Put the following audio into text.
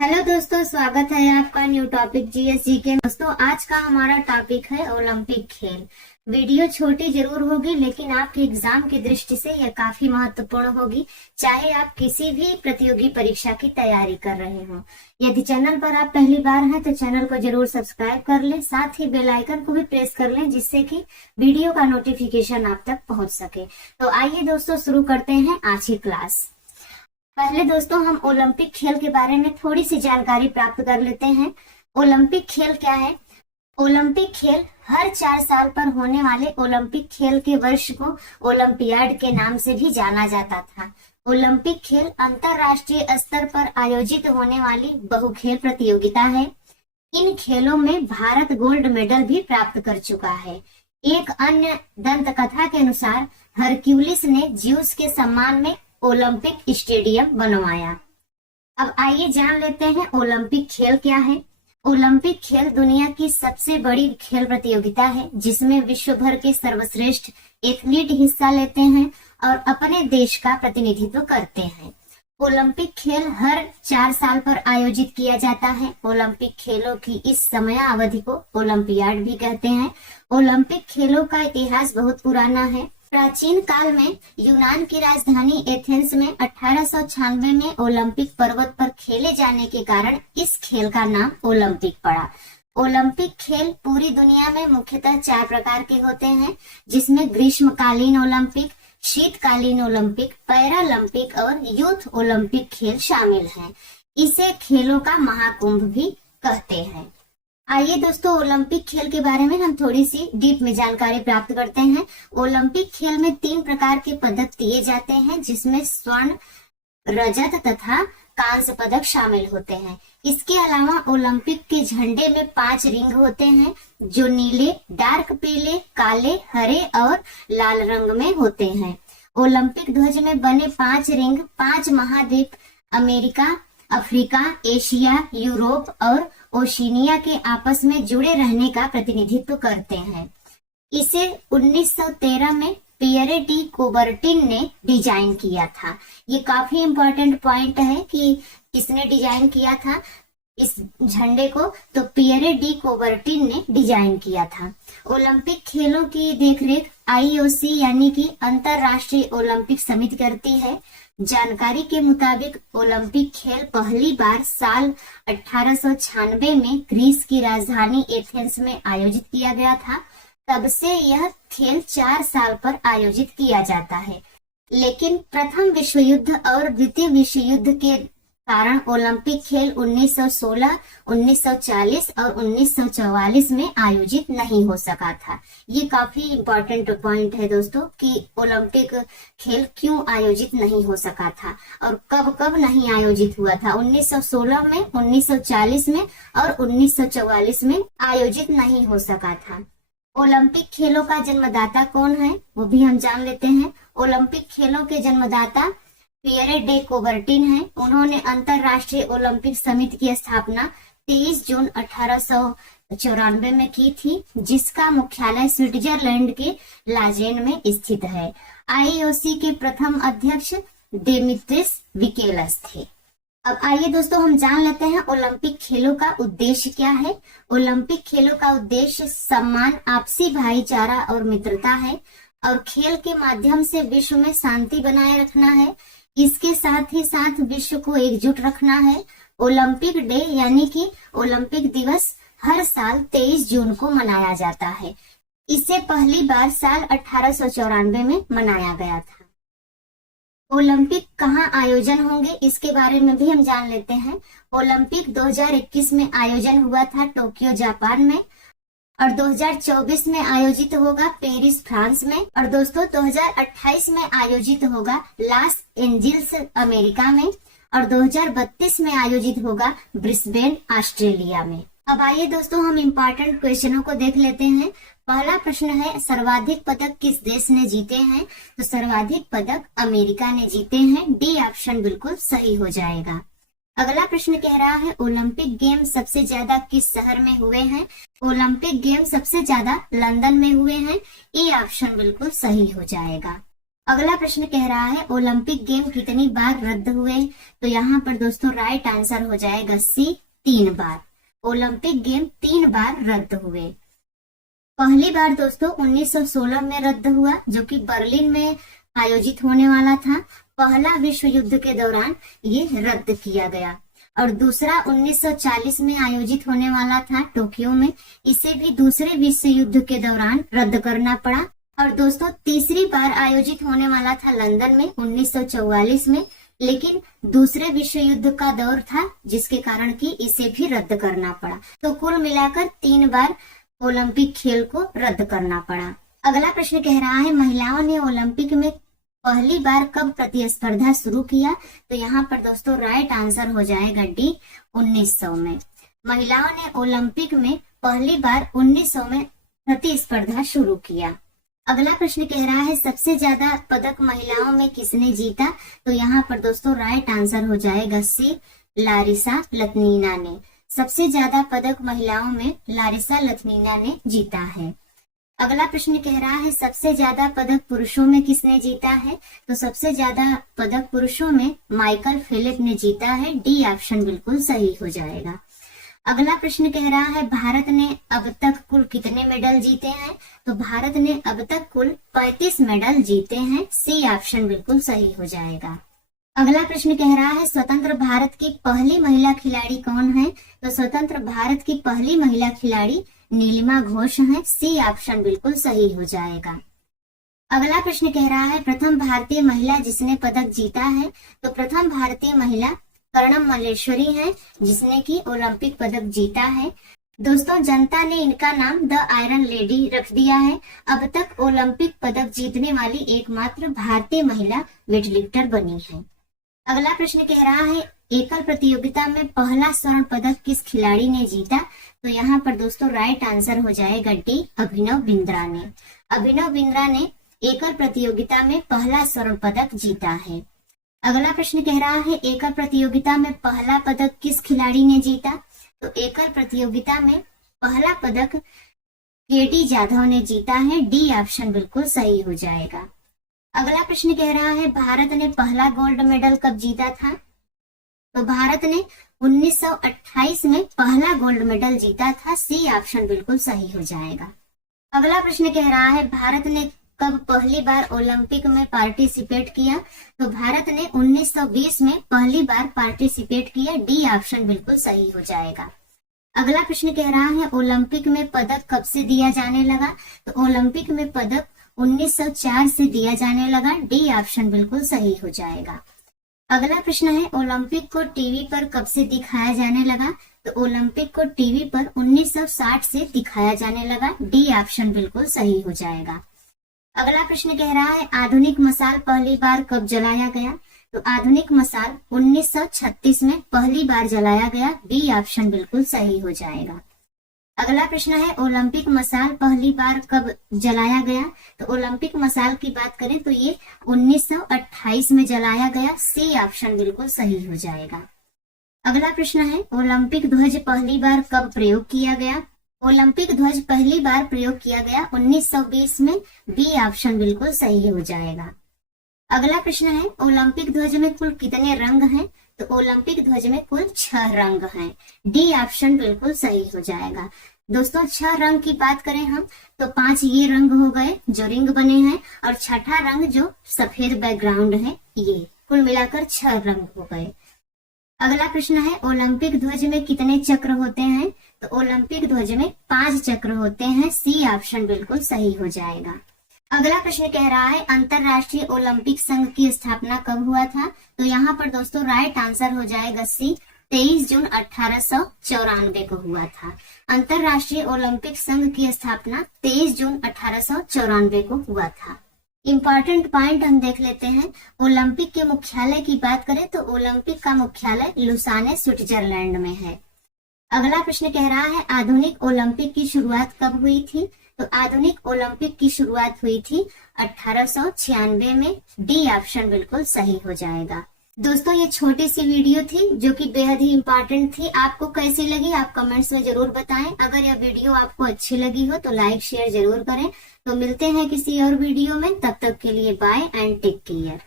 Hello दोस्तों, स्वागत है आपका न्यू टॉपिक जीएसजी के। दोस्तों, आज का हमारा टॉपिक है ओलंपिक खेल। वीडियो छोटी जरूर होगी, लेकिन आपके एग्जाम की दृष्टि से यह काफी महत्वपूर्ण होगी, चाहे आप किसी भी प्रतियोगी परीक्षा की तैयारी कर रहे हो। यदि चैनल पर आप पहली बार हैं तो चैनल को जरूर सब्सक्राइब कर लें, साथ ही बेल आइकन को भी प्रेस कर लें, जिससे कि वीडियो का नोटिफिकेशन आप तक पहुंच सके। तो आइए दोस्तों, शुरू करते हैं आज की क्लास। पहले दोस्तों, हम ओलंपिक खेल के बारे में थोड़ी सी जानकारी प्राप्त कर लेते हैं। ओलंपिक खेल क्या है? ओलंपिक खेल हर 4 साल पर होने वाले ओलंपिक खेल के वर्ष को ओलंपियाड के नाम से भी जाना जाता था। ओलंपिक खेल अंतरराष्ट्रीय स्तर पर आयोजित होने वाली बहुखेल प्रतियोगिता है। इन खेलों में भारत गोल्ड मेडल भी प्राप्त कर चुका है। एक अन्य दंत कथा के अनुसार हरक्यूलिस ने ज्यूस के सम्मान में ओलंपिक स्टेडियम बनवाया। अब आइए जान लेते हैं ओलंपिक खेल क्या है। ओलंपिक खेल दुनिया की सबसे बड़ी खेल प्रतियोगिता है, जिसमें विश्व भर के सर्वश्रेष्ठ एथलीट हिस्सा लेते हैं और अपने देश का प्रतिनिधित्व करते हैं। ओलंपिक खेल हर 4 साल पर आयोजित किया जाता है। ओलंपिक खेलों की इस समयावधि को ओलंपियाड भी कहते हैं। ओलंपिक खेलों का इतिहास बहुत पुराना है। प्राचीन काल में यूनान की राजधानी एथेंस में 1896 में ओलंपिक पर्वत पर खेले जाने के कारण इस खेल का नाम ओलंपिक पड़ा। ओलंपिक खेल पूरी दुनिया में मुख्यतः 4 प्रकार के होते हैं, जिसमें ग्रीष्मकालीन ओलंपिक, शीतकालीन ओलंपिक, पैरालंपिक और यूथ ओलंपिक खेल शामिल हैं। इसे खेलों का महाकुंभ भी कहते हैं। आइए दोस्तों, ओलंपिक खेल के बारे में हम थोड़ी सी डीप में जानकारी प्राप्त करते हैं। ओलंपिक खेल में 3 प्रकार के पदक दिए जाते हैं, जिसमें स्वर्ण, रजत तथा कांस्य पदक शामिल होते हैं। इसके अलावा ओलंपिक के झंडे में 5 रिंग होते हैं, जो नीले, डार्क पीले, काले, हरे और लाल रंग में होते हैं। ओलंपिक ध्वज में बने 5 रिंग 5 महाद्वीप अमेरिका, अफ्रीका, एशिया, यूरोप और ओशिनिया के आपस में जुड़े रहने का प्रतिनिधित्व करते हैं। इसे 1913 में पियरे डी कोबर्टिन ने डिजाइन किया था। ये काफी इम्पोर्टेंट पॉइंट है कि किसने डिजाइन किया था इस झंडे को, तो पियरे डी कोबर्टिन ने डिजाइन किया था। ओलंपिक खेलों की देखरेख आईओसी यानी कि अंतरराष्ट्रीय ओलंपिक समिति करती है। जानकारी के मुताबिक ओलंपिक खेल पहली बार साल 1896 में ग्रीस की राजधानी एथेंस में आयोजित किया गया था। तब से यह खेल 4 साल पर आयोजित किया जाता है, लेकिन प्रथम विश्व युद्ध और द्वितीय विश्व युद्ध के कारण ओलंपिक खेल 1916, 1940 और 1944 में आयोजित नहीं हो सका था। ये काफी इम्पोर्टेंट पॉइंट है दोस्तों कि ओलंपिक खेल क्यों आयोजित नहीं हो सका था और कब कब नहीं आयोजित हुआ था। 1916 में, 1940 में और 1944 में आयोजित नहीं हो सका था। ओलंपिक खेलों का जन्मदाता कौन है, वो भी हम जान लेते हैं। ओलंपिक खेलों के जन्मदाता पियरे डे कोबर्टिन है। उन्होंने अंतरराष्ट्रीय ओलंपिक समिति की स्थापना 23 जून 1894 में की थी, जिसका मुख्यालय स्विट्जरलैंड के लाजेन में स्थित है। आईओसी के प्रथम अध्यक्ष दिमित्रिस विकेलस थे। अब आइए दोस्तों, हम जान लेते हैं ओलंपिक खेलों का उद्देश्य क्या है। ओलंपिक खेलों का उद्देश्य सम्मान, आपसी भाईचारा और मित्रता है और खेल के माध्यम से विश्व में शांति बनाए रखना है। इसके साथ ही साथ विश्व को एकजुट रखना है। ओलंपिक डे यानी कि ओलंपिक दिवस हर साल 23 जून को मनाया जाता है। इसे पहली बार साल 1894 में मनाया गया था। ओलंपिक कहाँ आयोजन होंगे, इसके बारे में भी हम जान लेते हैं। ओलंपिक 2021 में आयोजन हुआ था टोक्यो जापान में, और 2024 में आयोजित होगा पेरिस फ्रांस में, और दोस्तों 2028 में आयोजित होगा लॉस एंजिल्स अमेरिका में, और 2032 में आयोजित होगा ब्रिस्बेन ऑस्ट्रेलिया में। अब आइए दोस्तों, हम इम्पोर्टेंट क्वेश्चनों को देख लेते हैं। पहला प्रश्न है, सर्वाधिक पदक किस देश ने जीते हैं? तो सर्वाधिक पदक अमेरिका ने जीते हैं। डी ऑप्शन बिल्कुल सही हो जाएगा। अगला प्रश्न कह रहा है, ओलंपिक गेम सबसे ज्यादा किस शहर में हुए हैं? ओलंपिक गेम सबसे ज्यादा लंदन में हुए हैं। ए ऑप्शन बिल्कुल सही हो जाएगा। अगला प्रश्न कह रहा है ओलंपिक गेम कितनी बार रद्द हुए? तो यहाँ पर दोस्तों राइट आंसर हो जाएगा सी, 3 बार। ओलंपिक गेम 3 बार रद्द हुए। पहली बार दोस्तों 1916 में रद्द हुआ, जो कि बर्लिन में आयोजित होने वाला था। पहला विश्व युद्ध के दौरान ये रद्द किया गया। और दूसरा 1940 में आयोजित होने वाला था टोक्यो में, इसे भी दूसरे विश्व युद्ध के दौरान रद्द करना पड़ा। और दोस्तों तीसरी बार आयोजित होने वाला था लंदन में 1944 में, लेकिन दूसरे विश्व युद्ध का दौर था जिसके कारण कि इसे भी रद्द करना पड़ा। तो कुल मिलाकर 3 बार ओलंपिक खेल को रद्द करना पड़ा। अगला प्रश्न कह रहा है महिलाओं ने ओलंपिक में पहली बार कब प्रतिस्पर्धा शुरू किया? तो यहाँ पर दोस्तों राइट आंसर हो जाएगा डी, 1900 में। महिलाओं ने ओलंपिक में पहली बार 1900 में प्रतिस्पर्धा शुरू किया। अगला प्रश्न कह रहा है सबसे ज्यादा पदक महिलाओं में किसने जीता? तो यहाँ पर दोस्तों राइट आंसर हो जाएगा सी, लारिसा लतनीना ने। सबसे ज्यादा पदक महिलाओं में लारिसा लतनीना ने जीता है। अगला प्रश्न कह रहा है सबसे ज्यादा पदक पुरुषों में किसने जीता है? तो सबसे ज्यादा पदक पुरुषों में माइकल फेलिप ने जीता है। डी ऑप्शन बिल्कुल सही हो जाएगा। अगला प्रश्न कह रहा है भारत ने अब तक कुल कितने मेडल जीते हैं? तो भारत ने अब तक कुल 35 मेडल जीते हैं। सी ऑप्शन बिल्कुल सही हो जाएगा। अगला प्रश्न कह रहा है स्वतंत्र भारत की पहली महिला खिलाड़ी कौन है? तो स्वतंत्र भारत की पहली महिला खिलाड़ी नीलिमा घोष है। सी ऑप्शन बिल्कुल सही हो जाएगा। अगला प्रश्न कह रहा है प्रथम भारतीय महिला जिसने पदक जीता है? तो प्रथम भारतीय महिला कर्णम मल्लेश्वरी है, जिसने की ओलंपिक पदक जीता है। दोस्तों जनता ने इनका नाम द आयरन लेडी रख दिया है। अब तक ओलंपिक पदक जीतने वाली एकमात्र भारतीय महिला वेटलिफ्टर बनी है। अगला प्रश्न कह रहा है एकल प्रतियोगिता में पहला स्वर्ण पदक किस खिलाड़ी ने जीता? तो यहाँ पर दोस्तों राइट आंसर हो जाएगा डी, अभिनव बिंद्रा ने। अभिनव बिंद्रा ने एकल प्रतियोगिता में पहला स्वर्ण पदक जीता है। अगला प्रश्न कह रहा है एकल प्रतियोगिता में पहला पदक किस खिलाड़ी ने जीता? तो एकल प्रतियोगिता में पहला पदक केटी जाधव ने जीता है। डी ऑप्शन बिल्कुल सही हो जाएगा। अगला प्रश्न कह रहा है भारत ने पहला गोल्ड मेडल कब जीता था? तो भारत ने 1928 में पहला गोल्ड मेडल जीता था। सी ऑप्शन बिल्कुल सही हो जाएगा। अगला प्रश्न कह रहा है भारत ने कब पहली बार ओलंपिक में पार्टिसिपेट किया? तो भारत ने 1920 में पहली बार पार्टिसिपेट किया। डी ऑप्शन बिल्कुल सही हो जाएगा। अगला प्रश्न कह रहा है ओलंपिक में पदक कब से दिया जाने लगा? तो ओलंपिक में पदक 1904 से दिया जाने लगा। डी ऑप्शन बिल्कुल सही हो जाएगा। अगला प्रश्न है ओलंपिक को टीवी पर कब से दिखाया जाने लगा? तो ओलंपिक को टीवी पर 1960 से दिखाया जाने लगा। डी ऑप्शन बिल्कुल सही हो जाएगा। अगला प्रश्न कह रहा है आधुनिक मसाल पहली बार कब जलाया गया? तो आधुनिक मसाल 1936 में पहली बार जलाया गया। बी ऑप्शन बिल्कुल सही हो जाएगा। अगला प्रश्न है ओलंपिक मसाल पहली बार कब जलाया गया? तो ओलंपिक मसाल की बात करें तो ये 1928 में जलाया गया। सी ऑप्शन बिल्कुल सही हो जाएगा। अगला प्रश्न है ओलंपिक ध्वज पहली बार कब प्रयोग किया गया? ओलंपिक ध्वज पहली बार प्रयोग किया गया 1920 में। बी ऑप्शन बिल्कुल सही हो जाएगा। अगला प्रश्न है ओलंपिक ध्वज में कुल कितने रंग हैं? तो ओलंपिक ध्वज में कुल 6 रंग हैं। डी ऑप्शन बिल्कुल सही हो जाएगा। दोस्तों 6 रंग की बात करें हम तो 5 ये रंग हो गए जो रिंग बने हैं, और छठा रंग जो सफेद बैकग्राउंड है, ये कुल मिलाकर 6 रंग हो गए। अगला प्रश्न है ओलंपिक ध्वज में कितने चक्र होते हैं? तो ओलंपिक ध्वज में 5 चक्र होते हैं। सी ऑप्शन बिल्कुल सही हो जाएगा। अगला प्रश्न कह रहा है अंतरराष्ट्रीय ओलंपिक संघ की स्थापना कब हुआ था? तो यहाँ पर दोस्तों राइट आंसर हो जाएगा सी, 23 जून 1894 को हुआ था। अंतरराष्ट्रीय ओलंपिक संघ की स्थापना 23 जून 1894 को हुआ था। इम्पोर्टेंट पॉइंट हम देख लेते हैं। ओलंपिक के मुख्यालय की बात करें तो ओलंपिक का मुख्यालय लुसाने स्विट्जरलैंड में है। अगला प्रश्न कह रहा है आधुनिक ओलंपिक की शुरुआत कब हुई थी? तो आधुनिक ओलंपिक की शुरुआत हुई थी 1896 में। डी ऑप्शन बिल्कुल सही हो जाएगा। दोस्तों ये छोटी सी वीडियो थी जो कि बेहद ही इम्पोर्टेंट थी। आपको कैसी लगी आप कमेंट्स में जरूर बताएं। अगर यह वीडियो आपको अच्छी लगी हो तो लाइक शेयर जरूर करें। तो मिलते हैं किसी और वीडियो में, तब तक के लिए बाय एंड टेक केयर।